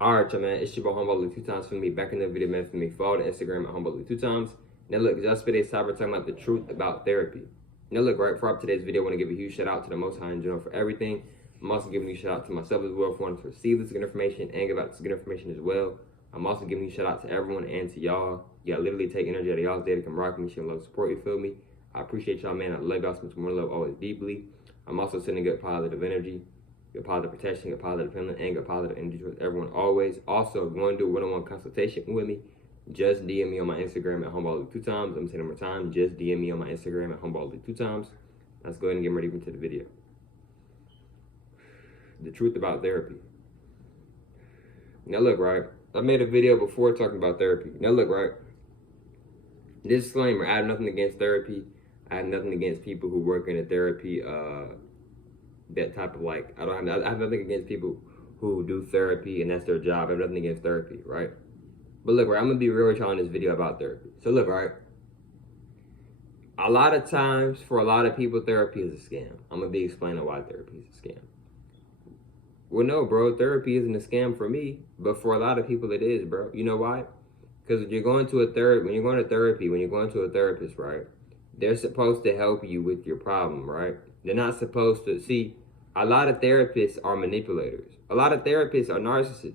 Alright, y'all, man, it's your boy Humble 2 times for me. Back in the video, man, for me. Follow the Instagram at Humble 2 times. Now, look, just for today's topic, talking about the truth about therapy. Now, look, right, for today's video, I want to give a huge shout out to the Most High in general for everything. I'm also giving you a shout out to myself as well for wanting to receive this good information and give out this good information as well. I'm also giving you a shout out to everyone and to y'all. Y'all literally take energy out of y'all's day to come rock me, show love, support, you feel me? I appreciate y'all, man. I love y'all so much more love always deeply. I'm also sending good positive energy, good positive protection, good positive feeling, and good positive energy towards everyone always. Also, if you want to do a one-on-one consultation with me, just DM me on my Instagram at Humble2times. I'm saying one more time, just DM me on my Instagram at Humble2times. Let's go ahead and get ready into the video. The truth about therapy. Now look, right, I made a video before talking about therapy. Now look, right, disclaimer, I have nothing against therapy. I have nothing against people who work in a therapy, that type of like, I have nothing against people who do therapy and that's their job. I have nothing against therapy, right? But look, right, I'm gonna be real with y'all in this video about therapy. So look, right, a lot of times for a lot of people, therapy is a scam. I'm gonna be explaining why therapy is a scam. Well, no, bro, therapy isn't a scam for me, but for a lot of people it is, bro. You know why? Because when you're going to a therapist, right, they're supposed to help you with your problem, right? They're not supposed to, see, a lot of therapists are manipulators. A lot of therapists are narcissists.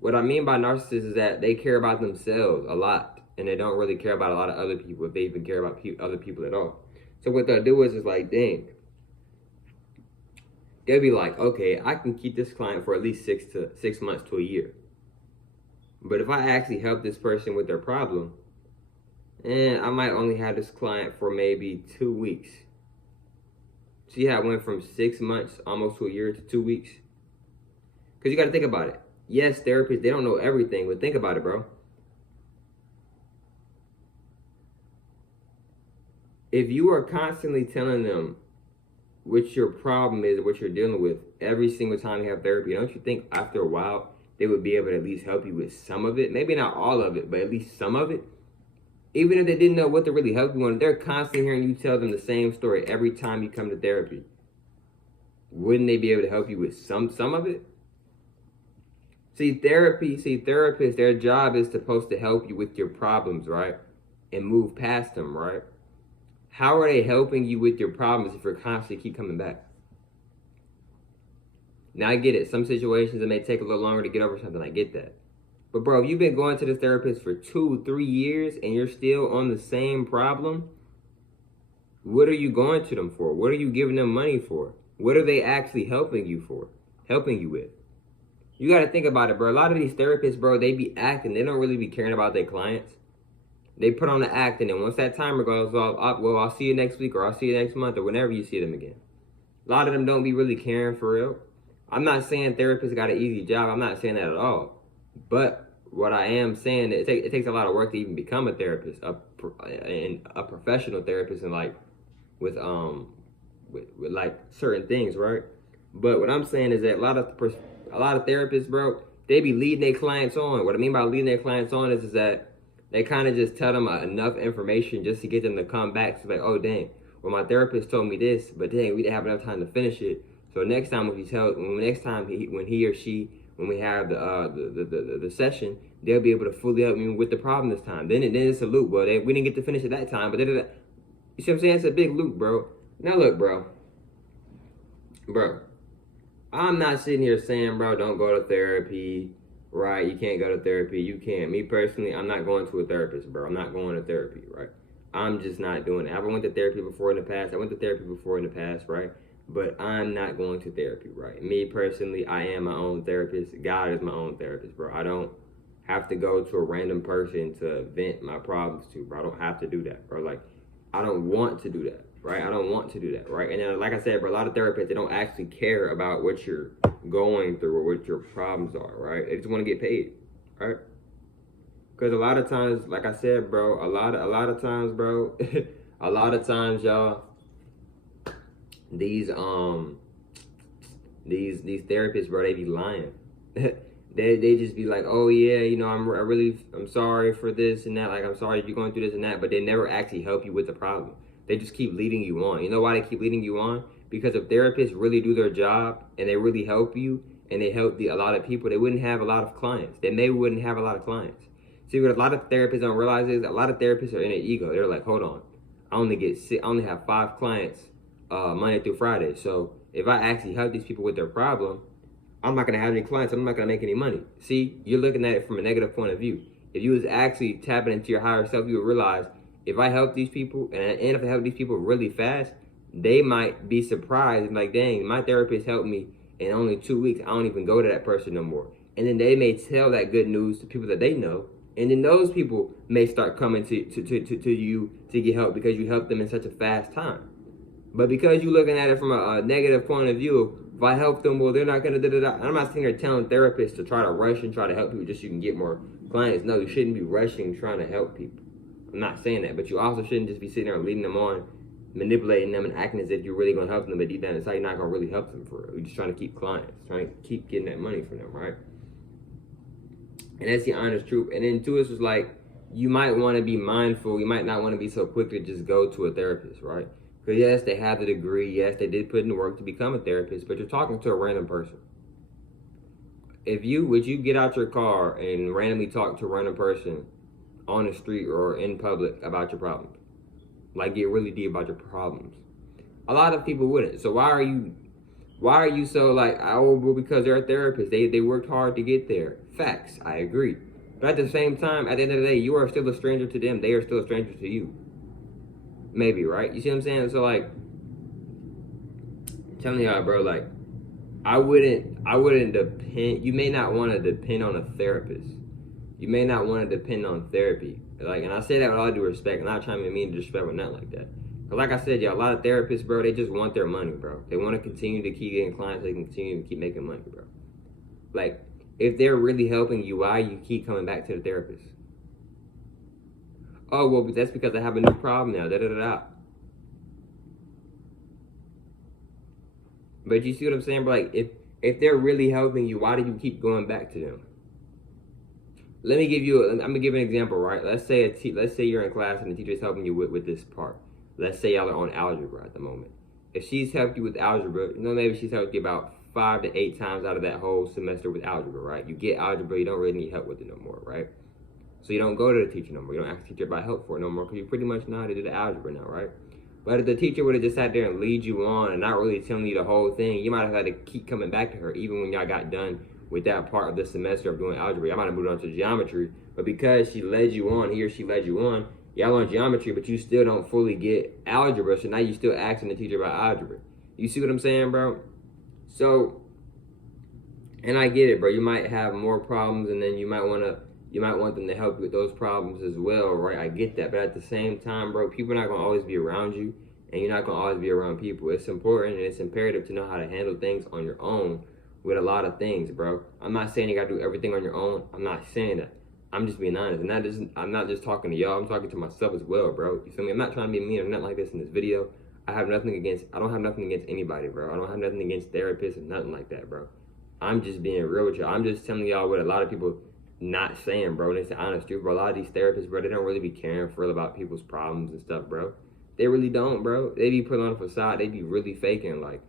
What I mean by narcissists is that they care about themselves a lot, and they don't really care about a lot of other people, if they even care about other people at all. So what they'll do is like, dang, they'll be like, okay, I can keep this client for at least 6 months to a year. But if I actually help this person with their problem, I might only have this client for maybe 2 weeks. See how it went from 6 months almost to a year to 2 weeks? Because you got to think about it. Yes, therapists, they don't know everything, but think about it, bro. If you are constantly telling them what your problem is, what you're dealing with, every single time you have therapy, don't you think after a while they would be able to at least help you with some of it? Maybe not all of it, but at least some of it. Even if they didn't know what to really help you on, they're constantly hearing you tell them the same story every time you come to therapy. Wouldn't they be able to help you with some of it? Therapists, their job is supposed to help you with your problems, right? And move past them, right? How are they helping you with your problems if you're constantly keep coming back? Now I get it. Some situations it may take a little longer to get over something. I get that. But bro, if you've been going to this therapist for 2-3 years and you're still on the same problem, what are you going to them for? What are you giving them money for? What are they actually helping you with? You got to think about it, bro. A lot of these therapists, bro, they be acting. They don't really be caring about their clients. They put on the act, and then once that timer goes off, I'll see you next week, or I'll see you next month, or whenever you see them again. A lot of them don't be really caring for real. I'm not saying therapists got an easy job. I'm not saying that at all. But what I am saying, it takes a lot of work to even become a therapist, a professional therapist, and like with like certain things, right? But what I'm saying is that a lot of therapists, bro, they be leading their clients on. What I mean by leading their clients on is that they kind of just tell them enough information just to get them to come back. So like, oh dang, well my therapist told me this, but dang, we didn't have enough time to finish it. So next time when he or she, when we have the session, they'll be able to fully help me with the problem this time. Then it's a loop. Well, we didn't get to finish it that time, but you see what I'm saying? It's a big loop, bro. Now look, bro, I'm not sitting here saying, bro, don't go to therapy. Right, you can't go to therapy. You can't. Me personally, I'm not going to a therapist, bro. I'm not going to therapy, right? I'm just not doing it. I went to therapy before in the past. Right? But I'm not going to therapy, right? Me personally, I am my own therapist. God is my own therapist, bro. I don't have to go to a random person to vent my problems to, bro. I don't have to do that, bro. Like, I don't want to do that, right? I don't want to do that, right? And then, like I said, bro, a lot of therapists, they don't actually care about what you're going through or what your problems are, right? They just want to get paid, right? Because a lot of times, like I said, bro, a lot of times, bro, a lot of times, y'all, these therapists, bro, they be lying. they just be like, oh yeah, you know, I'm sorry for this and that. Like, I'm sorry you're going through this and that, but they never actually help you with the problem. They just keep leading you on. You know why they keep leading you on? Because if therapists really do their job and they really help you and they help a lot of people, they wouldn't have a lot of clients. They wouldn't have a lot of clients. See, what a lot of therapists don't realize is a lot of therapists are in their ego. They're like, hold on, I only have 5 clients Monday through Friday. So if I actually help these people with their problem, I'm not gonna have any clients. I'm not gonna make any money. See, you're looking at it from a negative point of view. If you was actually tapping into your higher self, you would realize if I help these people, and if I help these people really fast, they might be surprised and like, dang, my therapist helped me in only 2 weeks. I don't even go to that person no more. And then they may tell that good news to people that they know, and then those people may start coming to you to get help because you helped them in such a fast time. But because you're looking at it from a negative point of view, if I help them, well, they're not going to da-da-da. I'm not sitting here telling therapists to try to rush and try to help people just so you can get more clients. No, you shouldn't be rushing trying to help people. I'm not saying that, but you also shouldn't just be sitting there and leading them on, manipulating them and acting as if you're really going to help them, but deep down inside, you're not going to really help them for real. You're just trying to keep clients, trying to keep getting that money from them, right? And that's the honest truth. And then two, it's just like, you might want to be mindful. You might not want to be so quick to just go to a therapist, right? Because yes, they have the degree. Yes, they did put in the work to become a therapist, but you're talking to a random person. Would you get out your car and randomly talk to a random person on the street or in public about your problems? Like, get really deep about your problems. A lot of people wouldn't. So why are you so like, oh, well, because they're a therapist. They worked hard to get there. Facts, I agree. But at the same time, at the end of the day, you are still a stranger to them. They are still a stranger to you. Maybe, right? You see what I'm saying? So like, I'm telling y'all, bro, like, I wouldn't depend. You may not want to depend on a therapist. You may not want to depend on therapy. Like, and I say that with all due respect. I'm not trying to mean disrespect or nothing like that. But like I said, y'all, a lot of therapists, bro, they just want their money, bro. They want to continue to keep getting clients. They can continue to keep making money, bro. Like, if they're really helping you, why you keep coming back to the therapist? Oh, well, that's because I have a new problem now. Da-da-da-da. But you see what I'm saying, bro? Like, if they're really helping you, why do you keep going back to them? I'm gonna give an example, right? Let's say you're in class and the teacher's helping you with this part. Let's say y'all are on algebra at the moment. If she's helped you with algebra, maybe she's helped you about 5 to 8 times out of that whole semester with algebra, right? You get algebra, you don't really need help with it no more, right? So you don't go to the teacher no more. You don't ask the teacher about help for it no more because you pretty much know how to do the algebra now, right? But if the teacher would have just sat there and lead you on and not really telling you the whole thing, you might have had to keep coming back to her even when y'all got done with that part of the semester of doing algebra. I might have moved on to geometry, but because he or she led you on, y'all on geometry, but you still don't fully get algebra, so now you still asking the teacher about algebra. You see what I'm saying, bro? So, and I get it, bro. You might have more problems, and then you might want them to help you with those problems as well, right? I get that, but at the same time, bro, people are not gonna always be around you, and you're not gonna always be around people. It's important and it's imperative to know how to handle things on your own with a lot of things, bro. I'm not saying you gotta do everything on your own. I'm not saying that. I'm just being honest, and I'm not just talking to y'all. I'm talking to myself as well, bro. You feel me? I'm not trying to be mean or nothing like this in this video. I don't have nothing against anybody, bro. I don't have nothing against therapists and nothing like that, bro. I'm just being real with y'all. I'm just telling y'all what a lot of people not saying, bro. And it's the honest truth, bro. A lot of these therapists, bro, they don't really be caring for real about people's problems and stuff, bro. They really don't, bro. They be putting on a facade. They be really faking, like,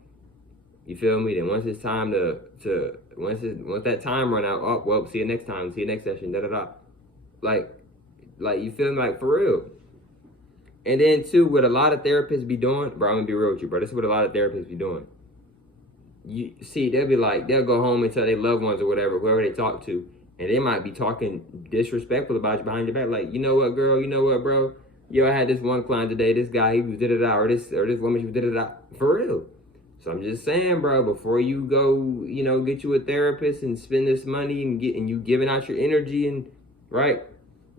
you feel me? Then once it's time once that time run out, oh, well, see you next time, see you next session, da-da-da. Like, you feel me? Like, for real. And then, too, what a lot of therapists be doing, bro, I'm gonna be real with you, bro. This is what a lot of therapists be doing. You see, they'll go home and tell their loved ones or whatever, whoever they talk to, and they might be talking disrespectful about you behind your back. Like, you know what, girl? You know what, bro? Yo, I had this one client today. This guy, he was da-da-da, or this woman, she was da-da-da. For real. So I'm just saying, bro, before you go, get you a therapist and spend this money and you giving out your energy and, right,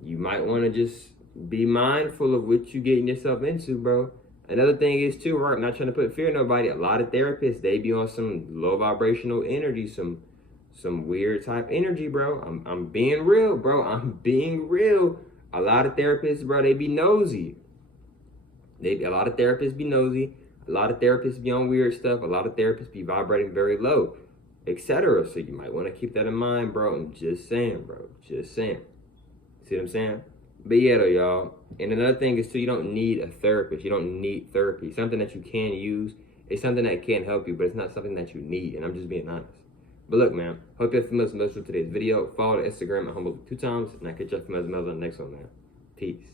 you might want to just be mindful of what you getting yourself into, bro. Another thing is, too, right, I'm not trying to put fear in nobody. A lot of therapists, they be on some low vibrational energy, some weird type energy, bro. I'm being real, bro. I'm being real. A lot of therapists, bro, they be nosy. A lot of therapists be nosy. A lot of therapists be on weird stuff. A lot of therapists be vibrating very low, etc. So you might want to keep that in mind, bro. I'm just saying, bro. Just saying. See what I'm saying? But yeah, though, y'all. And another thing is, too, you don't need a therapist. You don't need therapy. Something that you can use. It's something that can help you, but it's not something that you need. And I'm just being honest. But look, man, hope you have familiar with today's video. Follow the Instagram at Humble 2 times, and I'll catch you up for the next one, man. Peace.